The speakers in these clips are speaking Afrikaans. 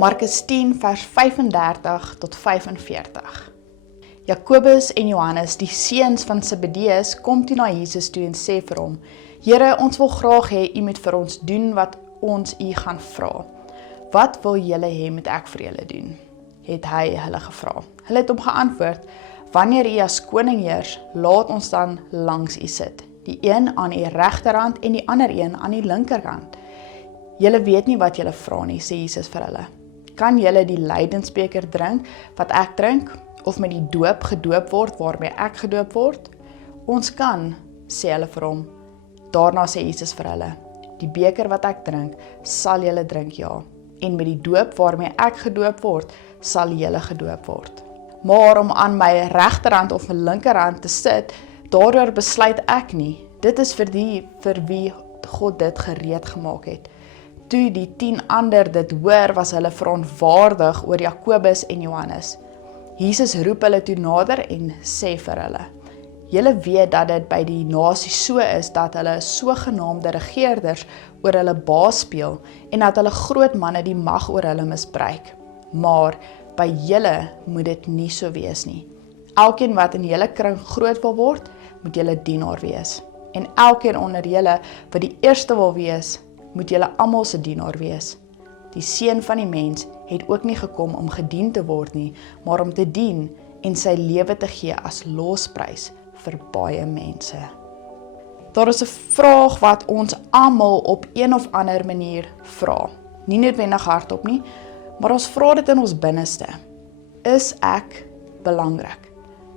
Markus 10 vers 35 tot 45. Jakobus en Johannes, die seuns van Zebedeus, kom toe na Jesus toe en sê vir hom: Here, ons wil graag hê u moet vir ons doen wat ons u gaan vra. Wat wil julle hê moet ek vir julle doen? Het hy hulle gevra. Hulle het hom geantwoord: Wanneer u as koning heers, laat ons dan langs u sit, die een aan u regterhand en die ander een aan die linkerkant. Julle weet nie wat julle vra nie, sê Jesus vir hulle. Kan julle die lydensbeker drink wat ek drink, of met die doop gedoop word waarmee ek gedoop word? Ons kan, sê hulle vir hom. Daarna sê Jesus vir hulle: Die beker wat ek drink, sal julle drink, ja. En met die doop waarmee ek gedoop word, sal julle gedoop word. Maar om aan my regterhand of my linkerhand te sit, daaroor besluit ek nie. Dit is vir wie God dit gereed gemaak het. Toe die 10 ander dit hoor, was hulle verontwaardig oor Jakobus en Johannes. Jesus roep hulle toe nader en sê vir hulle: Julle weet dat dit by die nasie so is dat hulle sogenaamde regeerders oor hulle baas speel en dat hulle groot manne die mag oor hulle misbruik. Maar by julle moet dit nie so wees nie. Elkeen wat in julle kring groot wil word, moet julle dienaar wees. En elkeen onder julle wat die eerste wil wees, moet julle almal se dienaar wees. Die Seun van die mens het ook nie gekom om gedien te word nie, maar om te dien en sy lewe te gee as losprys vir baie mense. Daar is 'n vraag wat ons almal op een of ander manier vra. Nie noodwendig hardop nie, maar ons vra dit in ons binneste. Is ek belangrik?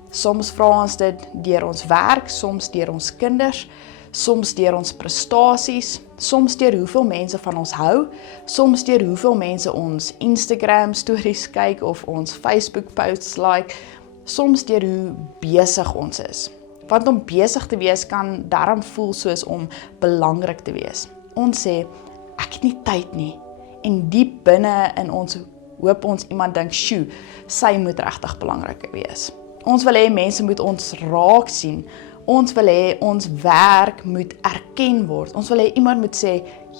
Soms vra ons dit deur ons werk, soms deur ons kinders, soms deur ons prestasies, soms deur hoeveel mense van ons hou, soms deur hoeveel mense ons Instagram stories kyk of ons Facebook posts like, soms deur hoe besig ons is. Want om besig te wees kan darm voel soos om belangrik te wees. Ons sê, ek het nie tyd nie. En diep binne in ons hoop ons iemand dink, sjoe, sy moet regtig belangrik wees. Ons wil hê mense moet ons raak sien. Ons wil hê ons werk moet erken word. Ons wil hê iemand moet sê,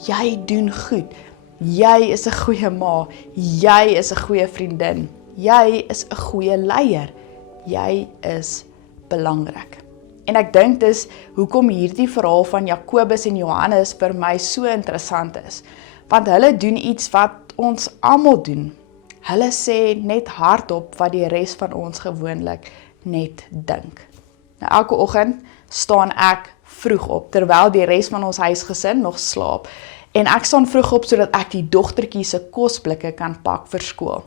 jy doen goed. Jy is 'n goeie ma. Jy is 'n goeie vriendin. Jy is 'n goeie leier. Jy is belangrik. En ek dink dis hoekom hierdie verhaal van Jakobus en Johannes vir my so interessant is. Want hulle doen iets wat ons almal doen. Hulle sê net hardop wat die res van ons gewoonlik net dink. Nou, elke oggend staan ek vroeg op, terwyl die res van ons huisgesin nog slaap. En ek staan vroeg op sodat ek die dogtertjie se kosblikke kan pak vir skool.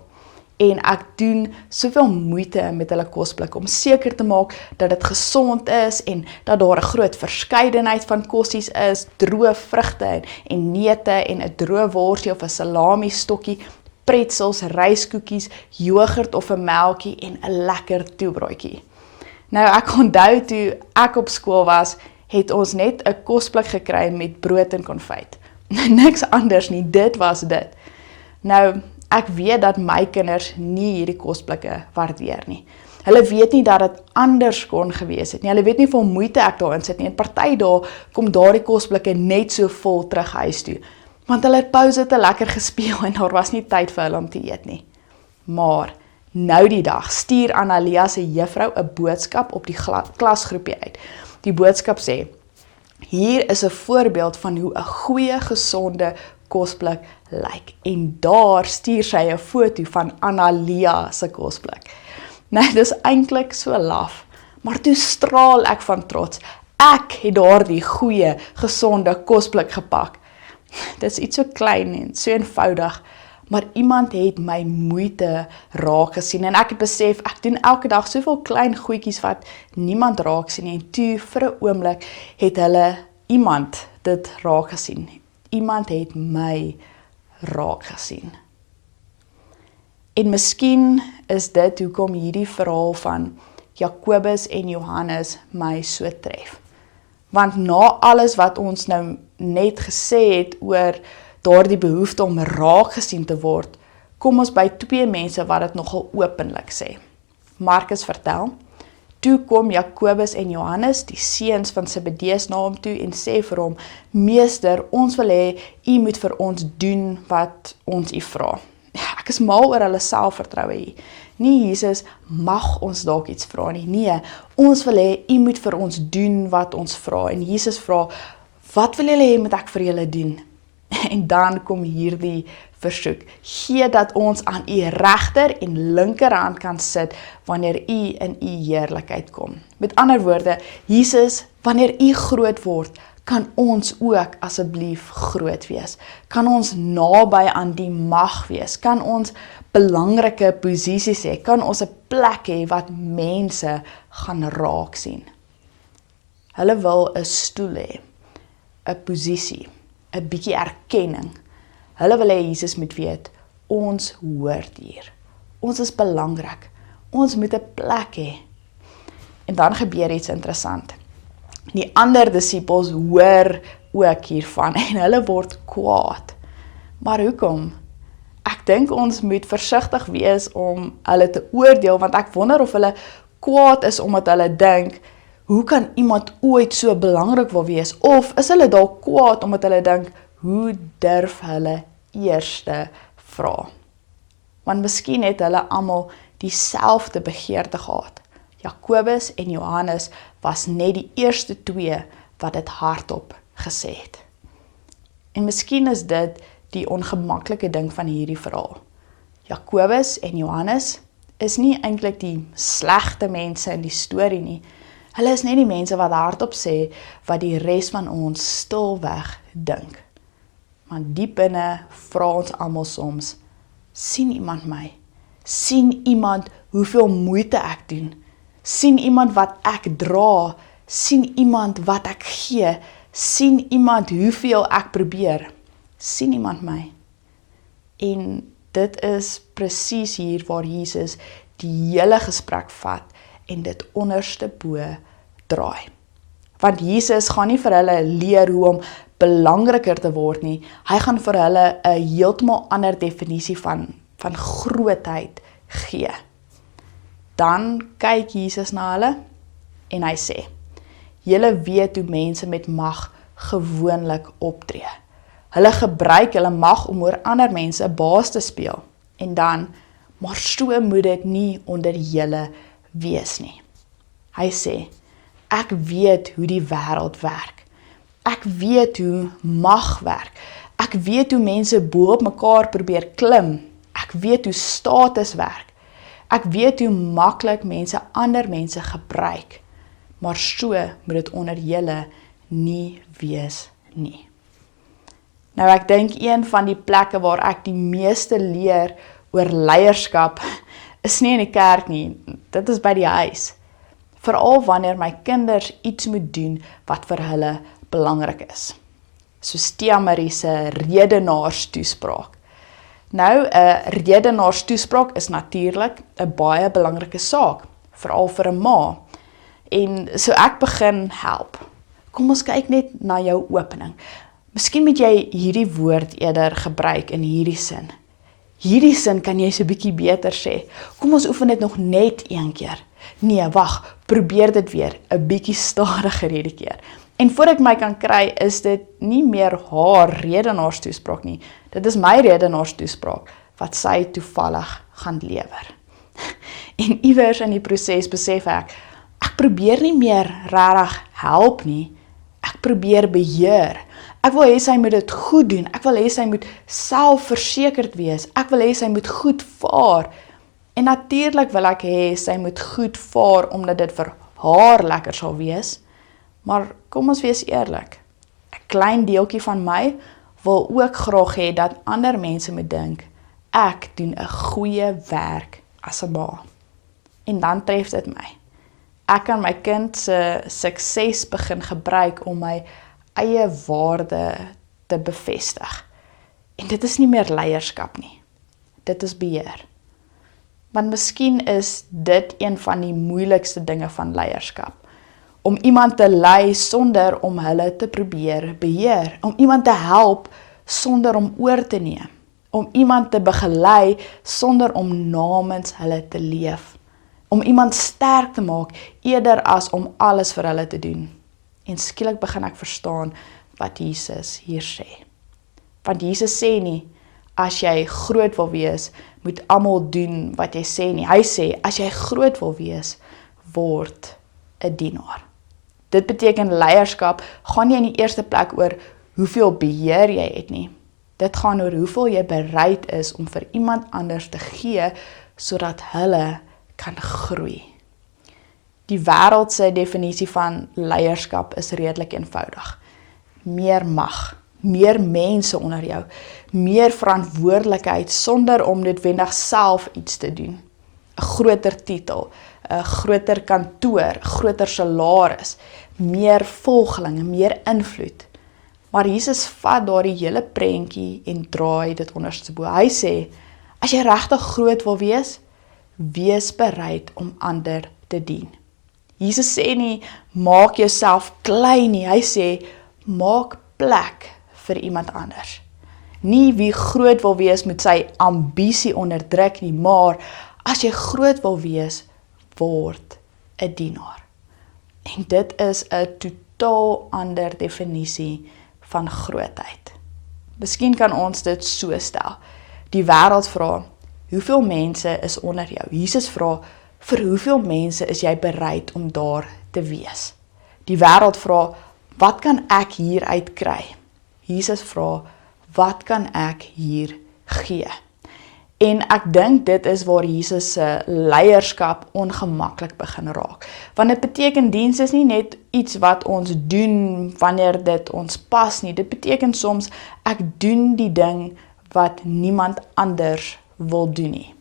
En ek doen soveel moeite met hulle kosblikke om seker te maak dat dit gesond is en dat daar 'n groot verskeidenheid van kossies is, droë vrugte en neute en 'n droë worsie of 'n salami stokkie, pretzels, ryskoekies, yoghurt of 'n melkie en 'n lekker toebroodjie. Nou ek onthou toe ek op skool was, het ons net 'n kosblik gekry met brood en konfyt. Niks anders nie, dit was dit. Nou, ek weet dat my kinders nie hierdie kosblikke waardeer nie. Hulle weet nie dat dit anders kon gewees het nie. Hulle weet nie hoeveel moeite ek daarin sit nie. En party dae kom daardie kosblikke net so vol terug huis toe. Want hulle het pouse te lekker gespeel en daar was nie tyd vir hulle om te eet nie. Maar nou die dag stuur Analia se juffrou 'n boodskap op die klasgroepie uit. Die boodskap sê: Hier is 'n voorbeeld van hoe 'n goeie, gesonde kosblik lyk. En daar stuur sy 'n foto van Analia se kosblik. Nou, dis eintlik so laf, maar toe straal ek van trots. Ek het daardie goeie, gesonde kosblik gepak. Dit is iets so klein en so eenvoudig, maar iemand het my moeite raak gesien en ek het besef, ek doen elke dag soveel klein goedjies wat niemand raak sien en toe vir 'n oomblik het iemand dit raak gesien. Iemand het my raak gesien. En miskien is dit hoekom hierdie verhaal van Jakobus en Johannes my so tref. Want na alles wat ons nou net gesê het oor daardie behoefte om raak gesien te word, kom ons by 2 mense wat dit nogal openlik sê. Markus vertel: Toe kom Jakobus en Johannes, die seuns van Zebedeus, na hom toe en sê vir hom: Meester, ons wil hê u moet vir ons doen wat ons u vra. ek is mal oor hulle selfvertroue hier. Nie Jesus mag ons dalk iets vra nie. Nee, ons wil hê, U moet vir ons doen wat ons vra. En Jesus vra, wat wil julle hê moet ek vir julle doen? En dan kom hierdie versoek. Gee dat ons aan U regter en linkerhand kan sit wanneer U in U heerlikheid kom. Met ander woorde, Jesus, wanneer U groot word, kan ons ook asseblief groot wees. Kan ons naby aan die mag wees. Kan ons belangrike posisies hê. Kan ons 'n plek hê wat mense gaan raak sien. Hulle wil 'n stoel hê, 'n posisie, 'n bietjie erkenning. Hulle wil hê Jesus moet weet, ons hoort hier. Ons is belangrik. Ons moet 'n plek hê. En dan gebeur iets interessant. Die ander disippels hoor ook hiervan en hulle word kwaad. Maar hoekom? Ek dink ons moet versigtig wees om hulle te oordeel, want ek wonder of hulle kwaad is omdat hulle dink, hoe kan iemand ooit so belangrik wil wees? Of is hulle dalk kwaad omdat hulle dink, hoe durf hulle eerste vra? Want miskien het hulle almal dieselfde begeerte gehad. Jakobus en Johannes was net die eerste twee wat dit hardop gesê het. En miskien is dit die ongemaklike ding van hierdie verhaal. Jakobus en Johannes is nie eintlik die slegte mense in die storie nie. Hulle is net die mense wat hardop sê wat die res van ons stilweg dink. Maar diep binne vra ons almal soms, sien iemand my? Sien iemand hoeveel moeite ek doen? Sien iemand wat ek dra? Sien iemand wat ek gee? Sien iemand hoeveel ek probeer? Sien iemand my? En dit is presies hier waar Jesus die hele gesprek vat en dit onderste bo draai. Want Jesus gaan nie vir hulle leer hoe om belangriker te word nie. Hy gaan vir hulle 'n heeltemal ander definisie van grootheid gee. Dan kyk Jesus na hulle en hy sê, julle weet hoe mense met mag gewoonlik optree. Hulle gebruik hulle mag om oor ander mense baas te speel. En dan, maar so moet dit nie onder julle wees nie. Hy sê, ek weet hoe die wêreld werk. Ek weet hoe mag werk. Ek weet hoe mense bo op mekaar probeer klim. Ek weet hoe status werk. Ek weet hoe maklik mense ander mense gebruik. Maar so moet dit onder julle nie wees nie. Nou ek dink een van die plekke waar ek die meeste leer oor leierskap is nie in die kerk nie, dit is by die huis. Veral wanneer my kinders iets moet doen wat vir hulle belangrik is. Soos Tia Marie se redenaarstoespraak. Nou, 'n redenaarstoespraak is natuurlik 'n baie belangrike saak, veral vir 'n ma. En so ek begin help. Kom ons kyk net na jou opening. Miskien moet jy hierdie woord eerder gebruik in hierdie sin. Hierdie sin kan jy so 'n bietjie beter sê. Kom ons oefen dit nog net een keer. Nee, wag, probeer dit weer, 'n bietjie stadiger hierdie keer. En voor ek my kan kry, is dit nie meer haar redenaarstoespraak nie. Dit is my redenaarstoespraak wat sy toevallig gaan lewer. En iewers in die proses besef ek probeer nie meer regtig help nie. Ek probeer beheer. Ek wil hê sy moet dit goed doen. Ek wil hê sy moet selfversekerd wees. Ek wil hê sy moet goed vaar. En natuurlik wil ek hê sy moet goed vaar omdat dit vir haar lekker sal wees. Maar kom ons wees eerlik. 'n Klein deeltjie van my wil ook graag hê dat ander mense moet dink, ek doen 'n goeie werk as 'n ma. En dan tref dit my. Ek kan my kind se sukses begin gebruik om my eie waarde te bevestig. En dit is nie meer leierskap nie. Dit is beheer. Want miskien is dit een van die moeilikste dinge van leierskap. Om iemand te lei sonder om hulle te probeer beheer. Om iemand te help sonder om oor te neem. Om iemand te begelei sonder om namens hulle te leef. Om iemand sterk te maak eerder as om alles vir hulle te doen. En skielik begin ek verstaan wat Jesus hier sê. Want Jesus sê nie, as jy groot wil wees, moet almal doen wat jy sê nie. Hy sê, as jy groot wil wees, word 'n dienaar. Dit beteken leierskap gaan nie in die eerste plek oor hoeveel beheer jy het nie. Dit gaan oor hoeveel jy bereid is om vir iemand anders te gee, sodat hulle kan groei. Die wêreld se definisie van leierskap is redelik eenvoudig. Meer mag, meer mense onder jou, meer verantwoordelikheid sonder om noodwendig self iets te doen. 'n Groter titel, 'n groter kantoor, groter salaris, meer volgelinge, meer invloed. Maar Jesus vat daardie hele prentjie en draai dit onderstebo. Hy sê, as jy regtig groot wil wees, wees bereid om ander te dien. Jesus sê nie, maak jouself klein nie. Hy sê, maak plek vir iemand anders. Nie wie groot wil wees moet sy ambisie onderdruk nie, maar as jy groot wil wees, word 'n dienaar. En dit is 'n totaal ander definisie van grootheid. Miskien kan ons dit so stel. Die wêreld vra, hoeveel mense is onder jou? Jesus vra, vir hoeveel mense is jy bereid om daar te wees? Die wêreld vra, wat kan ek hieruit kry? Jesus vra, wat kan ek hier gee? En ek dink dit is waar Jesus se leierskap ongemaklik begin raak. Want dit beteken diens is nie net iets wat ons doen wanneer dit ons pas nie. Dit beteken soms ek doen die ding wat niemand anders wil doen nie.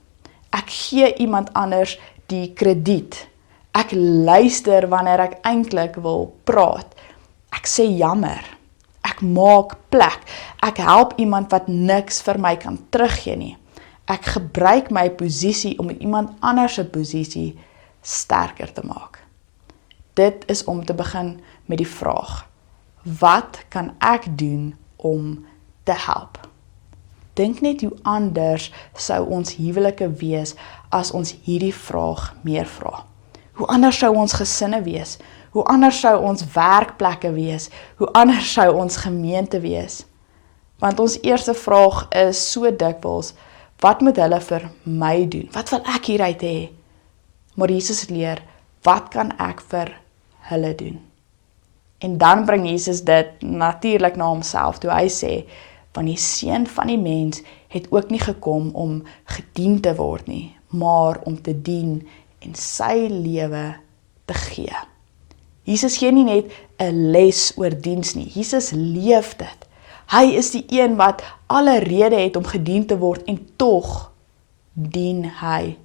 Ek gee iemand anders die krediet. Ek luister wanneer ek eintlik wil praat. Ek sê jammer. Ek maak plek. Ek help iemand wat niks vir my kan teruggee nie. Ek gebruik my posisie om iemand anders se posisie sterker te maak. Dit is om te begin met die vraag, wat kan ek doen om te help? Dink net hoe anders sou ons huwelike wees as ons hierdie vraag meer vra. Hoe anders sou ons gesinne wees? Hoe anders sou ons werkplekke wees? Hoe anders sou ons gemeente wees? Want ons eerste vraag is so dikwels, wat moet hulle vir my doen? Wat wil ek hieruit hê? Maar Jesus leer, wat kan ek vir hulle doen? En dan bring Jesus dit natuurlik na homself toe hy sê, want die seun van die mens het ook nie gekom om gedien te word nie, maar om te dien en sy lewe te gee. Jesus gee nie net 'n les oor diens nie, Jesus leef dit. Hy is die een wat alle rede het om gedien te word en tog dien hy.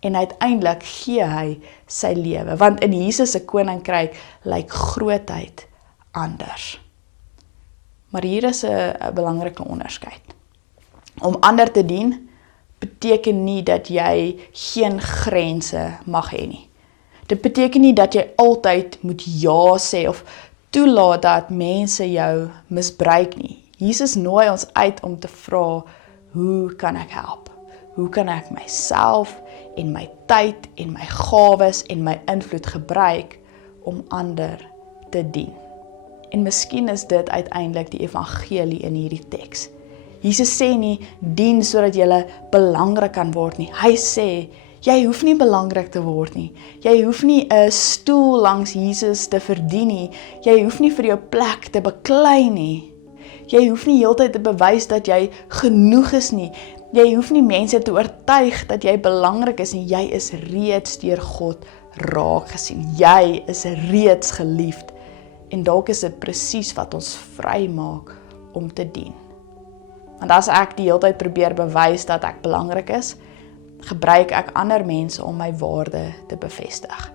En uiteindelik gee hy sy lewe, want in Jesus se koninkryk lyk grootheid anders. Maar hier is 'n belangrike onderskeid. Om ander te dien beteken nie dat jy geen grense mag hê nie. Dit beteken nie dat jy altyd moet ja sê of toelaat dat mense jou misbruik nie. Jesus nooi ons uit om te vra, hoe kan ek help? Hoe kan ek myself en my tyd en my gawes en my invloed gebruik om ander te dien? En miskien is dit uiteindelik die evangelie in hierdie teks. Jesus sê nie, dien sodat jy belangrik kan word nie. Hy sê, jy hoef nie belangrik te word nie. Jy hoef nie 'n stoel langs Jesus te verdien nie. Jy hoef nie vir jou plek te beklei nie. Jy hoef nie heeltyd te bewys dat jy genoeg is nie. Jy hoef nie mense te oortuig dat jy belangrik is nie. Jy is reeds deur God raak gesien. Jy is reeds geliefd. En dalk is dit presies wat ons vry maak om te dien. Want as ek die hele tyd probeer bewys dat ek belangrik is, gebruik ek ander mense om my waarde te bevestig.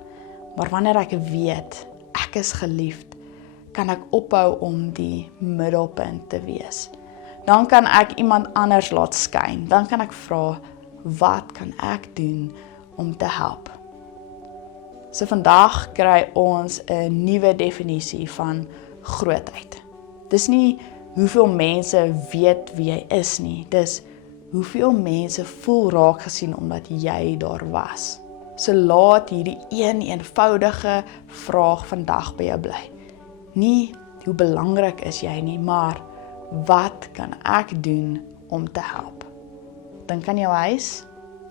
Maar wanneer ek weet, ek is geliefd, kan ek ophou om die middelpunt te wees. Dan kan ek iemand anders laat skyn. Dan kan ek vra, wat kan ek doen om te help? So vandag kry ons 'n nuwe definisie van grootheid. Dis nie hoeveel mense weet wie jy is nie, dis hoeveel mense voel raak gesien omdat jy daar was. So laat hierdie eenvoudige vraag vandag by jou bly. Nie hoe belangrik is jy nie, maar wat kan ek doen om te help. Dink aan jou huis,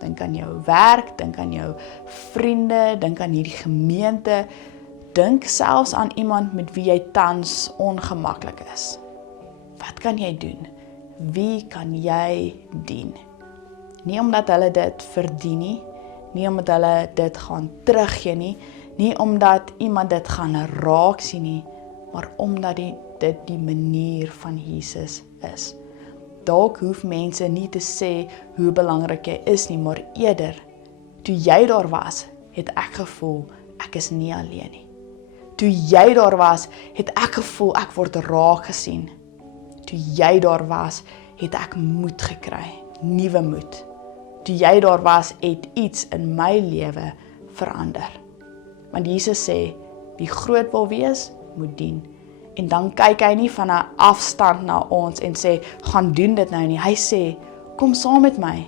dink aan jou werk, dink aan jou vriende, dink aan hierdie gemeente, dink selfs aan iemand met wie jy tans ongemaklik is. Wat kan jy doen? Wie kan jy dien? Nie omdat hulle dit verdien nie, nie omdat hulle dit gaan teruggee nie, nie omdat iemand dit gaan raak sien nie, maar omdat dit die manier van Jesus is. Dalk hoef mense nie te sê hoe belangrik jy is nie, maar eerder, toe jy daar was, het ek gevoel, ek is nie alleen nie. Toe jy daar was, het ek gevoel, ek word raak gesien. Toe jy daar was, het ek moed gekry, nuwe moed. Toe jy daar was, het iets in my lewe verander. Want Jesus sê, wie groot wil wees, moet dien. En dan kyk hy nie van 'n afstand na ons en sê, gaan doen dit nou nie. Hy sê, kom saam met my.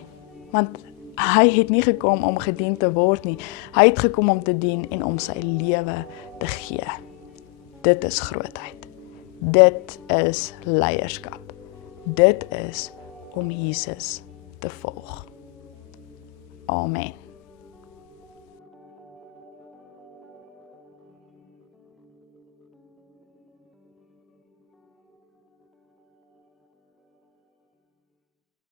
Want hy het nie gekom om gedien te word nie. Hy het gekom om te dien en om sy lewe te gee. Dit is grootheid. Dit is leierskap. Dit is om Jesus te volg. Amen.